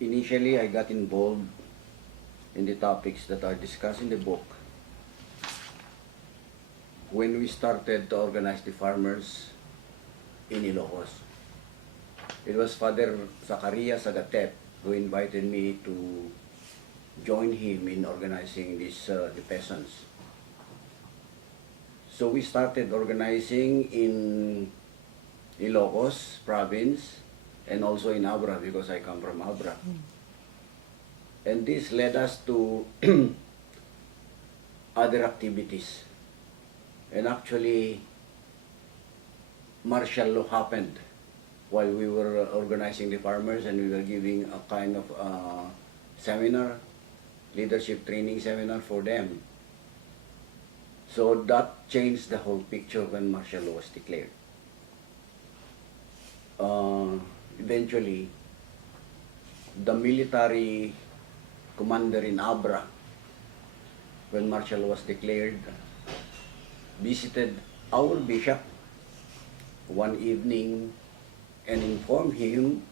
Initially, I got involved in the topics that are discussed in the book when we started to organize the farmers in Ilocos. It was Father Zacarias Agatep who invited me to join him in organizing the peasants. So we started organizing in Ilocos province and also in Abra because I come from Abra. And this led us to other activities. And actually, martial law happened while we were organizing the farmers, and we were giving a kind of seminar, leadership training seminar for them. So that changed the whole picture when martial law was declared. Eventually, the military commander in Abra, when martial law was declared, visited our bishop one evening and informed him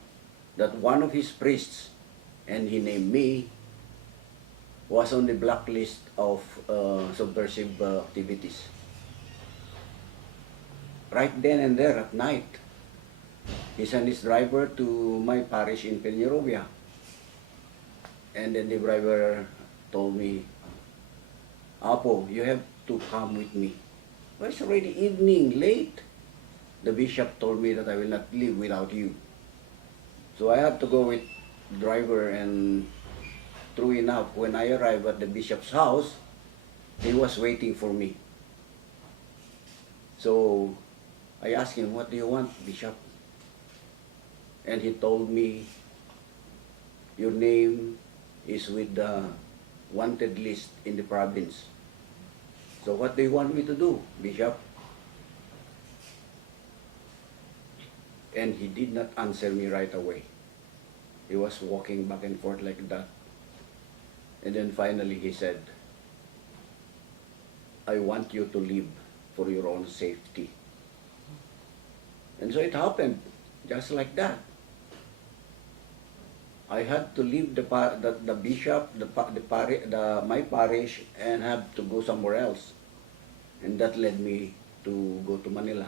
that one of his priests, and he named me, was on the blacklist of subversive activities. Right then and there at night, he sent his driver to my parish in Peñarobia. And then the driver told me, "Apo, you have to come with me." Well, it's already evening, late. The bishop told me that I will not leave without you. So I had to go with the driver, and true enough, when I arrived at the bishop's house, he was waiting for me. So I asked him, "What do you want, Bishop?" And he told me, "Your name is with the wanted list in the province. So what do you want me to do, Bishop?" And he did not answer me right away. He was walking back and forth like that. And then finally he said, "I want you to leave for your own safety." And so it happened, just like that. I had to leave the bishop, my parish, and have to go somewhere else. And that led me to go to Manila.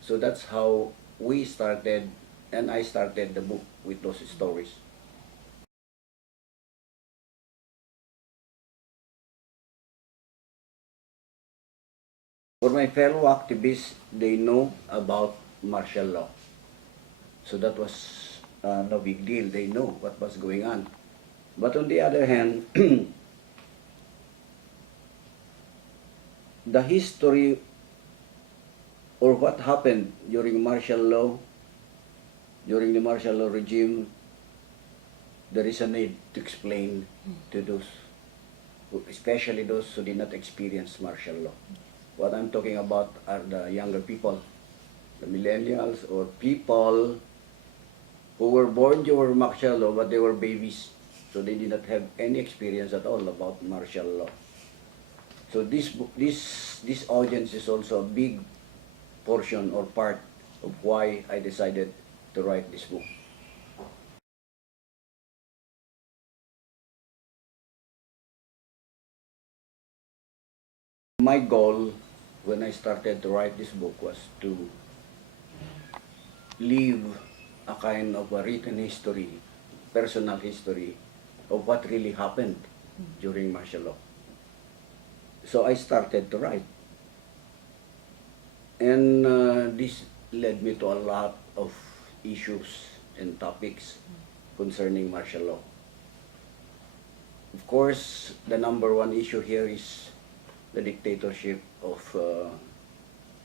So that's how we started, and I started the book with those stories. For my fellow activists, they know about martial law. So that was no big deal. They know what was going on. But on the other hand, the history or what happened during martial law, during the martial law regime, there is a need to explain to those, especially those who did not experience martial law. What I'm talking about are the younger people, the millennials, or people who were born during martial law, but they were babies, so they did not have any experience at all about martial law. So this audience is also a big portion or part of why I decided to write this book. My goal when I started to write this book was to leave a kind of a written history, personal history of what really happened during martial law. So I started to write. And this led me to a lot of issues and topics concerning martial law. Of course, the number one issue here is the dictatorship of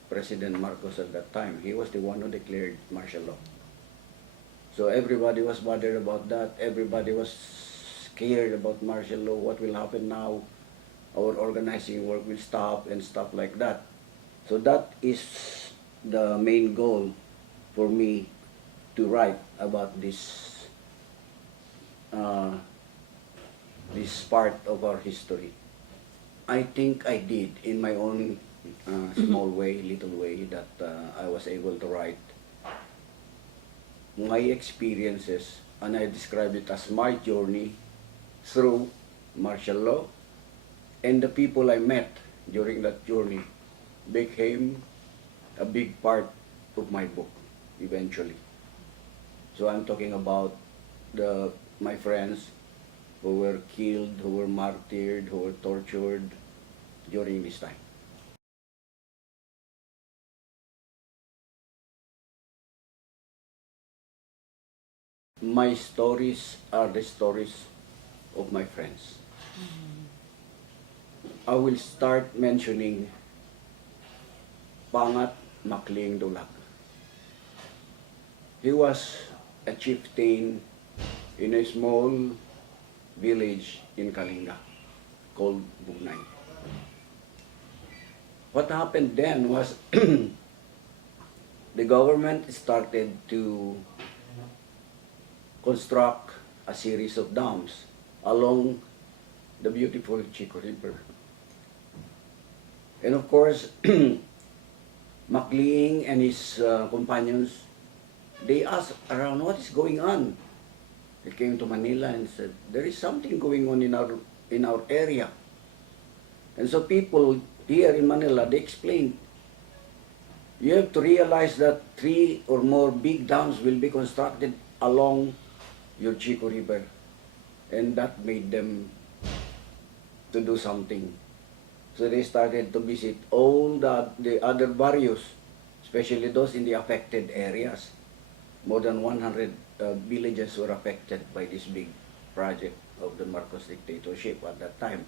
President Marcos at that time. He was the one who declared martial law. So everybody was bothered about that. Everybody was scared about martial law. What will happen now? Our organizing work will stop and stuff like that. So that is the main goal for me to write about this this part of our history. I think I did in my own small way, little way, that I was able to write my experiences, and I describe it as my journey through martial law, and the people I met during that journey became a big part of my book eventually. So I'm talking about my friends who were killed, who were martyred, who were tortured during this time. My stories are the stories of my friends. I will start mentioning Pangat Macli-ing Dulag. He was a chieftain in a small village in Kalinga called Bugnay. What happened then was the government started to construct a series of dams along the beautiful Chico River. And of course, Macli-ing and his companions, they asked around, what is going on? They came to Manila and said, there is something going on in our area. And so people here in Manila, they explained, you have to realize that 3 or more big dams will be constructed along your Chico River. And that made them to do something. So they started to visit all the other barrios, especially those in the affected areas. More than 100 villages were affected by this big project of the Marcos dictatorship at that time.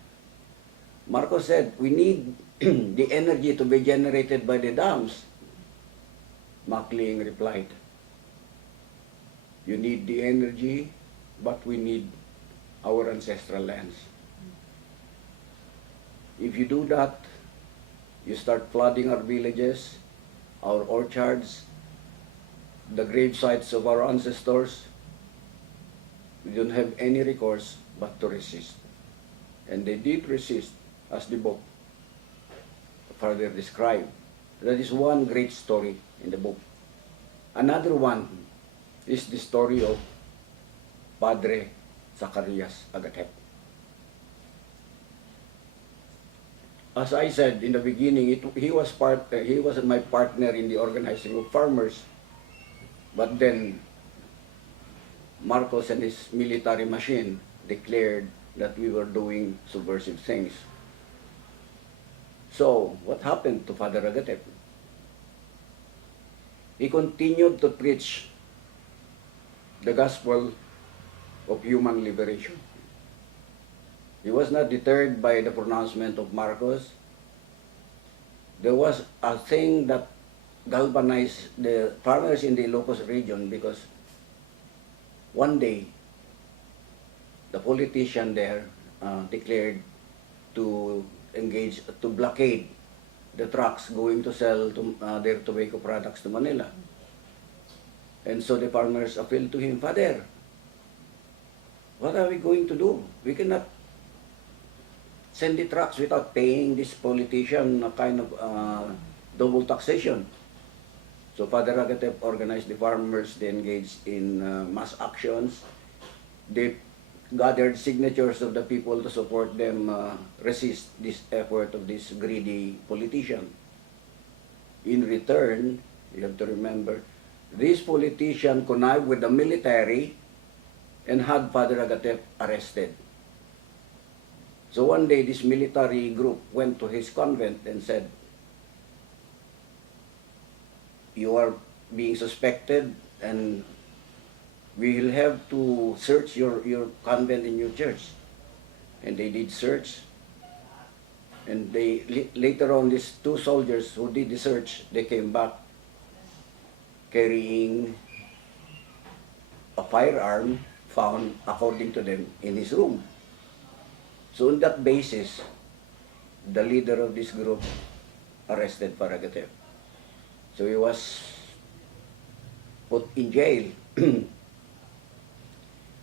Marcos said, we need the energy to be generated by the dams. Macli-ing replied, you need the energy, but we need our ancestral lands. If you do that, you start flooding our villages, our orchards, the grave sites of our ancestors. We don't have any recourse but to resist. And they did resist, as the book further described. That is one great story in the book. Another one is the story of Padre Zacarias Agatep. As I said in the beginning, he was my partner in the organizing of farmers. But then Marcos and his military machine declared that we were doing subversive things. So what happened to Father Agatep? He continued to preach the gospel of human liberation. He was not deterred by the pronouncement of Marcos. There was a thing that galvanized the farmers in the Ilocos region, because one day the politician there declared to engage, to blockade the trucks going to sell their tobacco products to Manila. And so the farmers appealed to him, Father, what are we going to do? We cannot send the trucks without paying this politician a kind of double taxation. So Father Agatep organized the farmers. They engaged in mass actions. They gathered signatures of the people to support them resist this effort of this greedy politician. In return, you have to remember, this politician connived with the military and had Father Agatep arrested. So one day, this military group went to his convent and said, you are being suspected and we will have to search your convent and your church. And they did search. And later on, these 2 soldiers who did the search, they came back carrying a firearm found, according to them, in his room. So on that basis, the leader of this group arrested Father Agatep. So he was put in jail.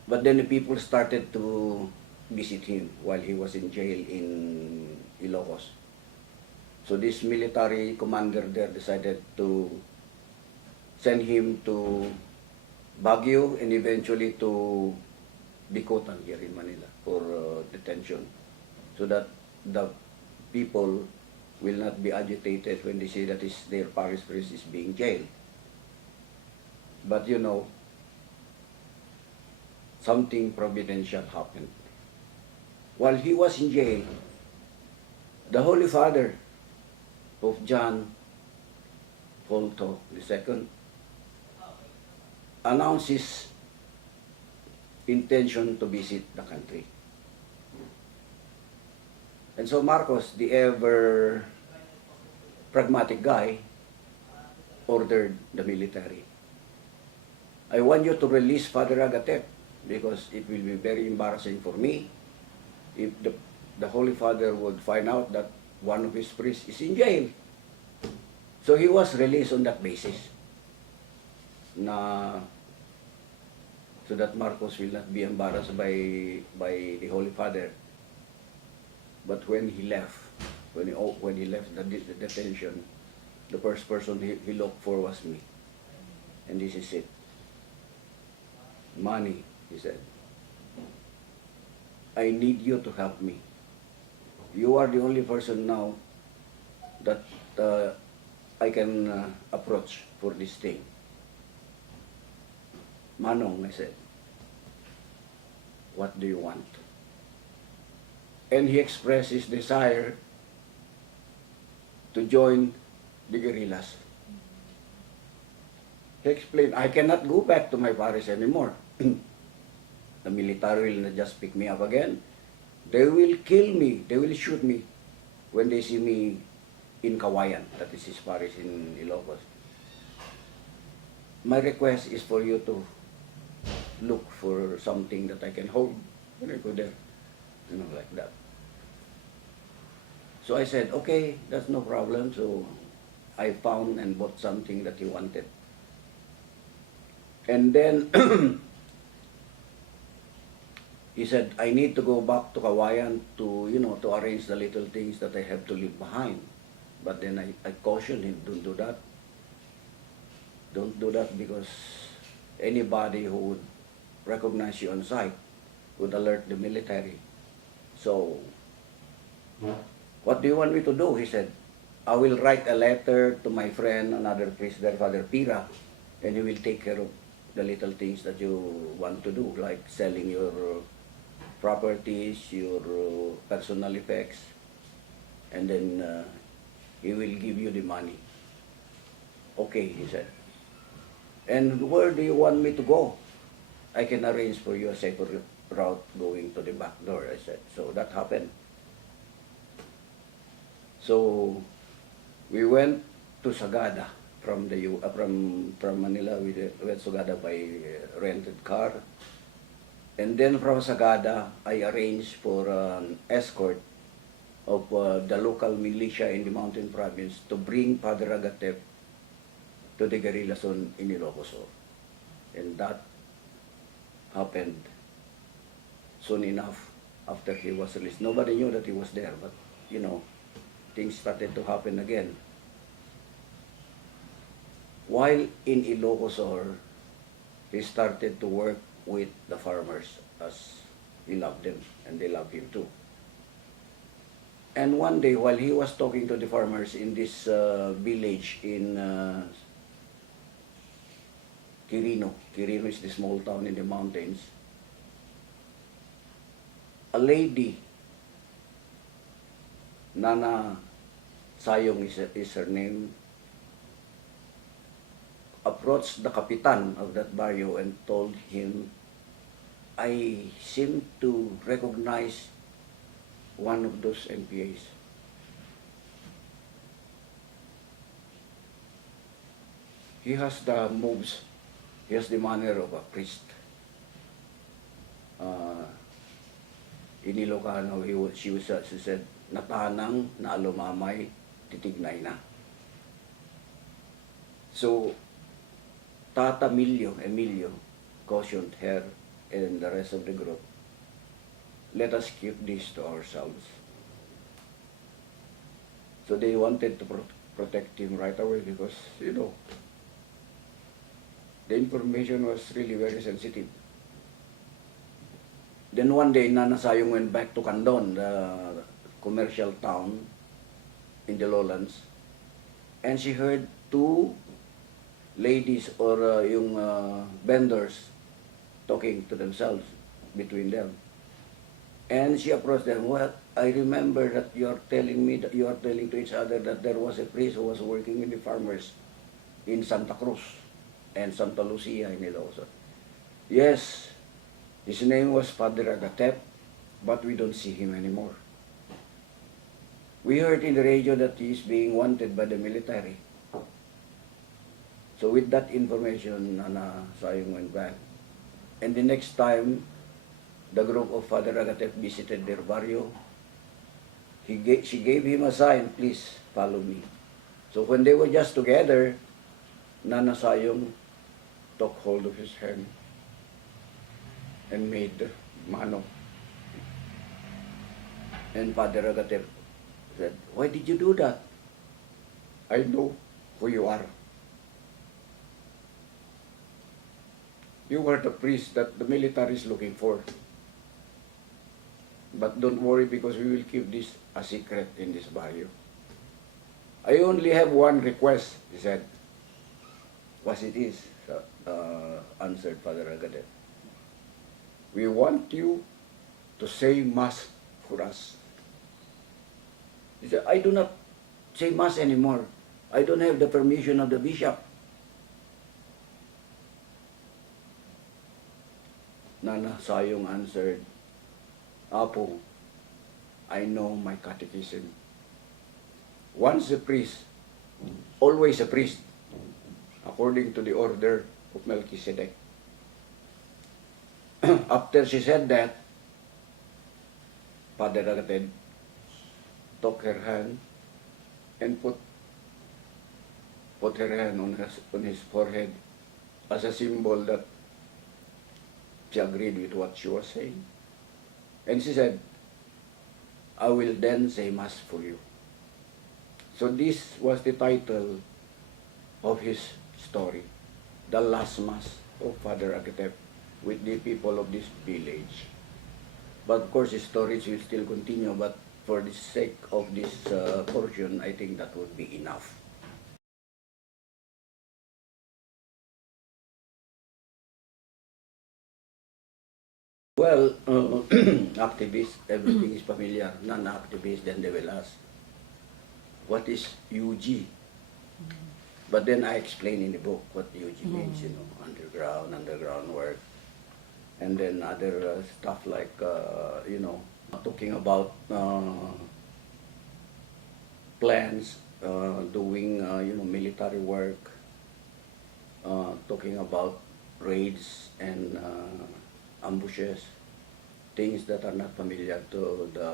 But then the people started to visit him while he was in jail in Ilocos. So this military commander there decided to send him to Baguio, and eventually to Bikotan here in Manila for detention, so that the people will not be agitated when they see that their parish priest is being jailed. But you know, something providential happened. While he was in jail, the Holy Father, Pope John Paul II, announced his intention to visit the country. And so Marcos, the ever pragmatic guy, ordered the military. I want you to release Father Agatep because it will be very embarrassing for me if the Holy Father would find out that one of his priests is in jail. So he was released on that basis, so that Marcos will not be embarrassed by the Holy Father. But when he left, when he left the detention, the first person he looked for was me. And this is it. Money, he said. I need you to help me. You are the only person now that I can approach for this thing. Manong, I said, what do you want? And he expressed his desire to join the guerrillas. He explained, I cannot go back to my parish anymore. The military will not just pick me up again. They will kill me, they will shoot me when they see me in Kawayan, that is his parish in Ilocos. My request is for you to look for something that I can hold when I go there, like that. So I said, okay, that's no problem. So I found and bought something that he wanted. And then he said, I need to go back to Kawayan to arrange the little things that I have to leave behind. But then I cautioned him, don't do that. Don't do that because anybody who would recognize you on sight would alert the military. So, what do you want me to do? He said, I will write a letter to my friend, another priest there, Father Pira, and he will take care of the little things that you want to do, like selling your properties, your personal effects, and then he will give you the money. Okay, he said. And where do you want me to go? I can arrange for you a safer route going to the back door, I said. So that happened. So we went to Sagada from Manila. We went to Sagada by rented car. And then from Sagada, I arranged for an escort of the local militia in the mountain province to bring Father Agatep to the guerrilla zone in Ilocos. And that happened soon enough after he was released. Nobody knew that he was there, but things started to happen again. While in Ilocos, he started to work with the farmers as he loved them and they loved him too. And one day, while he was talking to the farmers in this village in Quirino is the small town in the mountains, a lady, Nana Sayong is her name, approached the kapitan of that barrio and told him, I seem to recognize one of those MPAs. He has the moves, he has the manner of a priest. In Ilocano, she said, natanang na alumamay, titignay na. So, Tata Emilio cautioned her and the rest of the group, let us keep this to ourselves. So they wanted to protect him right away because, The information was really very sensitive. Then one day, Nana Sayong went back to Candon, the commercial town in the lowlands, and she heard two ladies or yung vendors talking to themselves between them. And she approached them. Well, I remember that you are telling me that you are telling to each other that there was a priest who was working with the farmers in Santa Cruz and Santa Lucia in Ilocos. Yes, his name was Father Agatep, but we don't see him anymore. We heard in the radio that he is being wanted by the military. So with that information, Nana Sayong went back. And the next time, the group of Father Agatep visited their barrio, she gave him a sign, please follow me. So when they were just together, Nana Sayong took hold of his hand and made mano. And Father Agatep said, why did you do that? I know who you are. You were the priest that the military is looking for. But don't worry, because we will keep this a secret in this barrio. I only have one request, he said. What it is, answered Father Agatep. We want you to say Mass for us. He said, I do not say Mass anymore. I don't have the permission of the bishop. Nana Sayong answered, Apo, I know my catechism. Once a priest, always a priest, according to the order of Melchizedek. After she said that, Father Agatep took her hand and put her hand on his forehead as a symbol that she agreed with what she was saying. And she said, I will then say Mass for you. So this was the title of his story, The Last Mass of Father Agatep with the people of this village. But of course, the stories will still continue, but for the sake of this portion, I think that would be enough. Well, activists, everything is familiar. Non-activists, then they will ask, what is UG? But then I explain in the book what UG means, you know, underground work. And then other stuff like, you know, talking about plans, doing, you know, military work, talking about raids and ambushes, things that are not familiar to the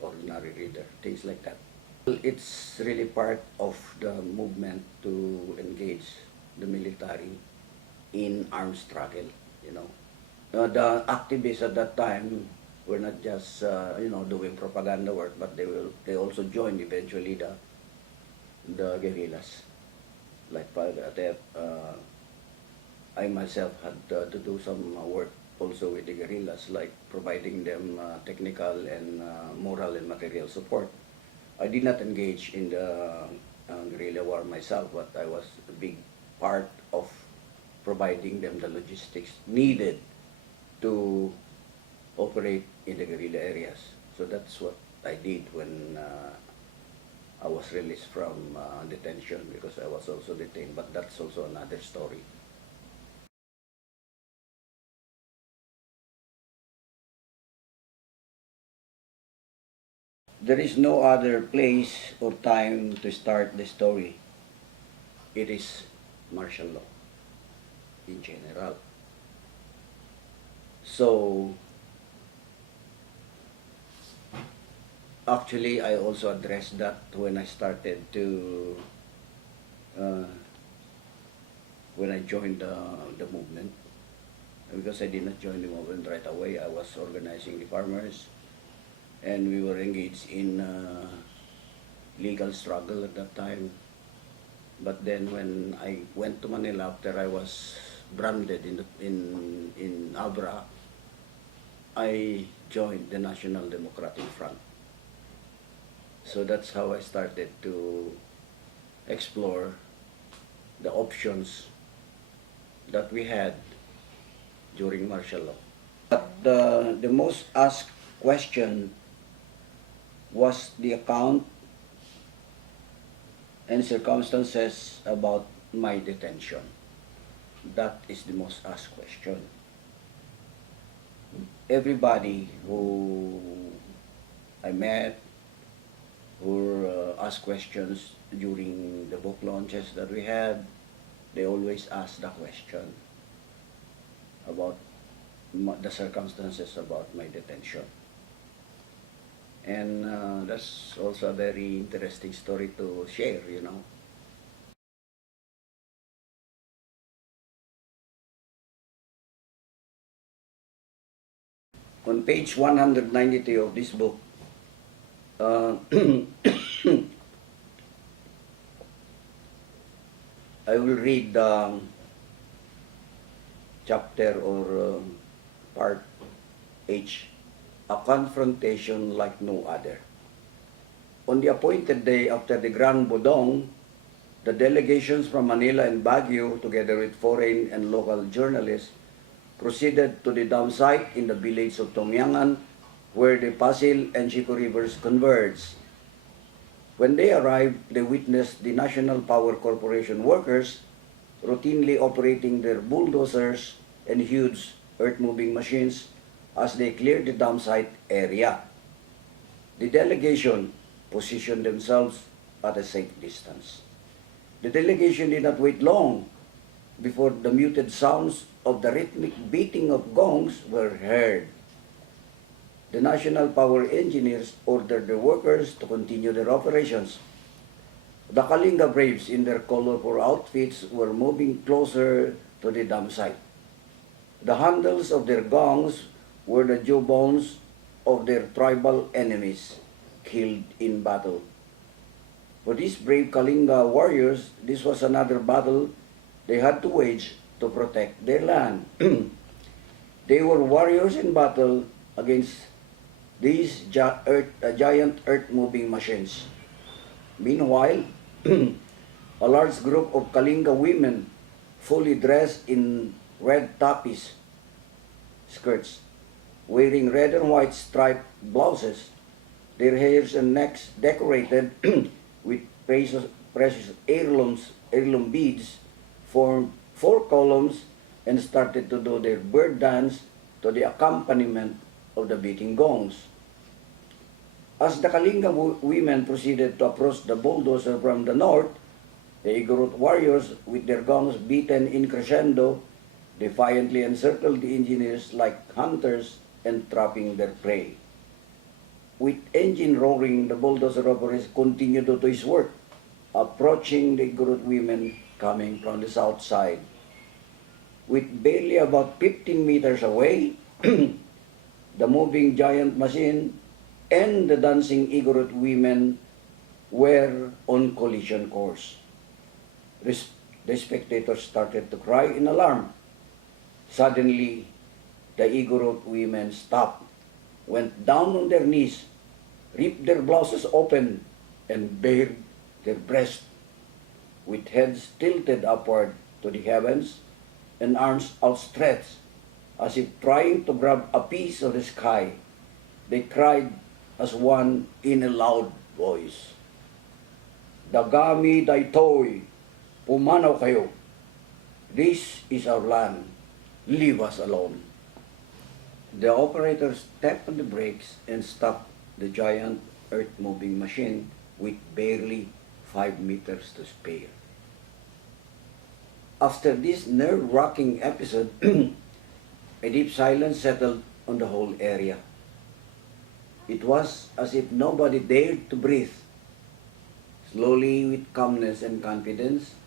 ordinary reader, things like that. It's really part of the movement to engage the military in armed struggle, you know. The activists at that time were not just, you know, doing propaganda work, but they also joined eventually the guerrillas. Like Father Agatep, I myself had to do some work also with the guerrillas, like providing them technical and moral and material support. I did not engage in the guerrilla war myself, but I was a big part of providing them the logistics needed to operate in the guerrilla areas. So that's what I did when I was released from detention, because I was also detained, but that's also another story. There is no other place or time to start the story. It is martial law in general. So, actually, I also addressed that when I started to, when I joined the movement. Because I did not join the movement right away, I was organizing the farmers, and we were engaged in legal struggle at that time. But then when I went to Manila after I was branded in Abra, I joined the National Democratic Front. So that's how I started to explore the options that we had during martial law. But the most asked question was the account and circumstances about my detention. That is the most asked question. Everybody who I met, who asked questions during the book launches that we had, they always ask the question about the circumstances about my detention. And that's also a very interesting story to share, you know. On page 193 of this book, I will read chapter or part H, a confrontation like no other. On the appointed day after the Grand Bodong, the delegations from Manila and Baguio, together with foreign and local journalists, proceeded to the dam site in the village of Tomyangan, where the Pasil and Chico rivers converge. When they arrived, they witnessed the National Power Corporation workers routinely operating their bulldozers and huge earth-moving machines as they cleared the dam site area. The delegation positioned themselves at a safe distance. The delegation did not wait long before the muted sounds of the rhythmic beating of gongs were heard. The National Power Engineers ordered the workers to continue their operations. The Kalinga Braves in their colorful outfits were moving closer to the dam site. The handles of their gongs were the jawbones of their tribal enemies killed in battle. For these brave Kalinga warriors, this was another battle they had to wage to protect their land. They were warriors in battle against these giant earth-moving machines. Meanwhile, a large group of Kalinga women, fully dressed in red tapis skirts, wearing red and white striped blouses, their hairs and necks decorated with precious heirloom beads, formed 4 columns and started to do their bird dance to the accompaniment of the beating gongs. As the Kalinga women proceeded to approach the bulldozer from the north, the Igorot warriors, with their gongs beaten in crescendo, defiantly encircled the engineers like hunters entrapping their prey. With engine roaring, the bulldozer operators continued to his work, approaching the Igorot women coming from the south side. With barely about 15 meters away, the moving giant machine and the dancing Igorot women were on collision course. The spectators started to cry in alarm. Suddenly, the Igorot women stopped, went down on their knees, ripped their blouses open, and bared their breasts, with heads tilted upward to the heavens and arms outstretched, as if trying to grab a piece of the sky. They cried as one in a loud voice, "Dagami daitoy, pumanaw kayo. This is our land. Leave us alone." The operator stepped on the brakes and stopped the giant earth-moving machine with barely 5 meters to spare. After this nerve-wracking episode, a deep silence settled on the whole area. It was as if nobody dared to breathe. Slowly, with calmness and confidence,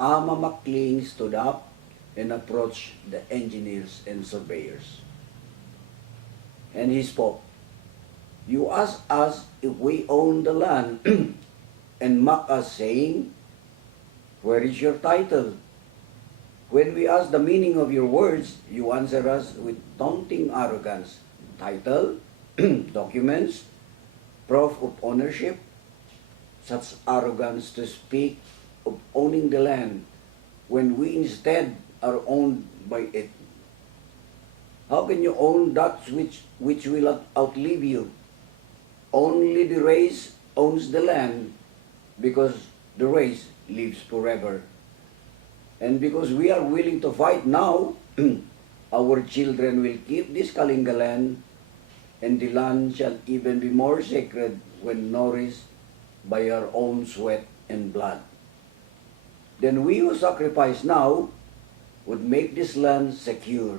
Ama Macli-ing stood up and approached the engineers and surveyors. And he spoke. "You ask us if we own the land and mock us, saying, 'Where is your title?' When we ask the meaning of your words, you answer us with taunting arrogance. Title, documents, proof of ownership, such arrogance to speak of owning the land when we instead are owned by it. How can you own that which will outlive you? Only the race owns the land because the race lives forever. And because we are willing to fight now, our children will keep this Kalinga land, and the land shall even be more sacred when nourished by our own sweat and blood. Then we who sacrifice now would make this land secure,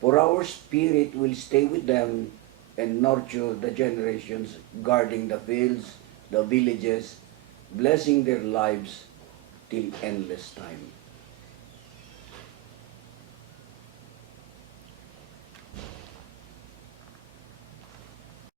for our spirit will stay with them and nurture the generations, guarding the fields, the villages, blessing their lives till endless time.